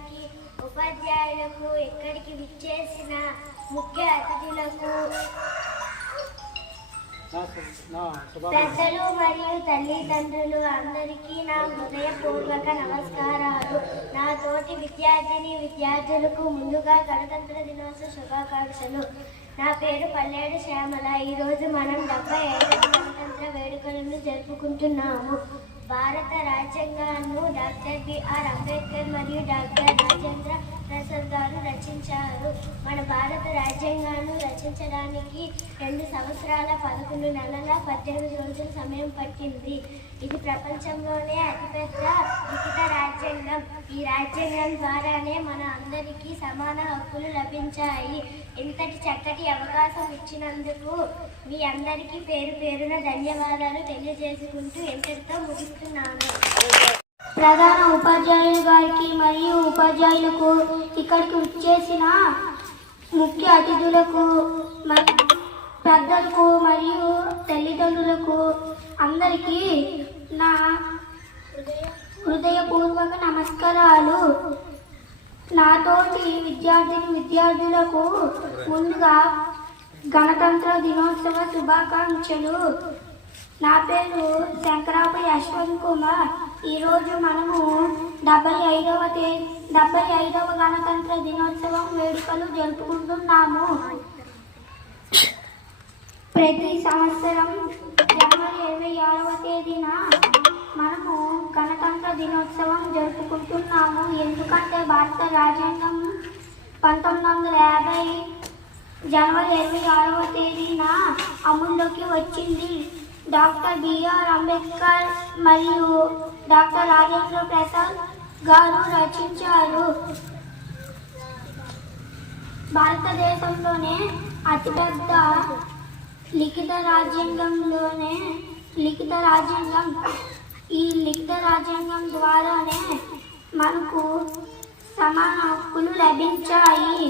గారికి ఉపాధ్యాయులకు ఇక్కడికి విచ్చేసిన ముఖ్య అతిథులకు పెద్దలు మరియు తల్లిదండ్రులు అందరికీ నా హృదయపూర్వక నమస్కారాలు. నా తోటి విద్యార్థిని విద్యార్థులకు ముందుగా గణతంత్ర దినోత్సవ శుభాకాంక్షలు. నా పేరు పల్లేడు శ్యామల. ఈరోజు మనం డెబ్బై ఐదవ గణతంత్ర వేడుకలను జరుపుకుంటున్నాము. భారత రాజ్యాంగాన్ని డాక్టర్ బిఆర్ అంబేద్కర్ మరియు డాక్టర్ రాజేంద్ర ప్రసాద్ గారు రచించారు. మన భారత రాజ్యాంగాన్ని రచించడానికి రెండు సంవత్సరాల పదకొండు నెలల పద్దెనిమిది రోజుల సమయం పట్టింది. ఇది ప్రపంచంలోనే అతిపెద్ద లిఖిత రాజ్యాంగం. ఈ రాజ్యాంగం ద్వారానే మన అందరికీ సమాన హక్కులు లభించాయి. ఇంతటి చక్కటి అవకాశం ఇచ్చినందుకు మీ అందరికీ పేరు పేరున ధన్యవాదాలు తెలియజేసుకుంటూ ఎంతటితో ముగిస్తున్నాను. ప్రధాన ఉపాధ్యాయులు గారికి మరియు ఉపాధ్యాయులకు ఇక్కడికి వచ్చేసిన ముఖ్య అతిథులకు పెద్దలకు మరియు తల్లిదండ్రులకు అందరికీ నా హృదయపూర్వక నమస్కారాలు. నాతోటి విద్యార్థిని విద్యార్థులకు ముందుగా గణతంత్ర దినోత్సవ శుభాకాంక్షలు. నా పేరు శంకరాపై అశ్వంత్ కుమార్. ఈరోజు మనము డెబ్బై ఐదవ తే డెబ్బై ఐదవ గణతంత్ర దినోత్సవం వేడుకలు జరుపుకుంటున్నాము. ప్రతి సంవత్సరం జనవరి ఇరవై ఆరవ తేదీన దినోత్సవం జరుపుకుంటున్నాము. ఎందుకంటే భారత రాజ్యాంగం పంతొమ్మిది వందల యాభై జనవరి ఇరవై ఆరవ తేదీన అమల్లోకి వచ్చింది. డాక్టర్ బిఆర్ అంబేద్కర్ మరియు డాక్టర్ రాజేంద్ర ప్రసాద్ గారు రచించారు. భారతదేశంలోనే అతిపెద్ద లిఖిత రాజ్యాంగంలోనే లిఖిత రాజ్యాంగం ఈ లిఖిత రాజ్యాంగం ద్వారానే మనకు సమాన హక్కులు లభించాయి.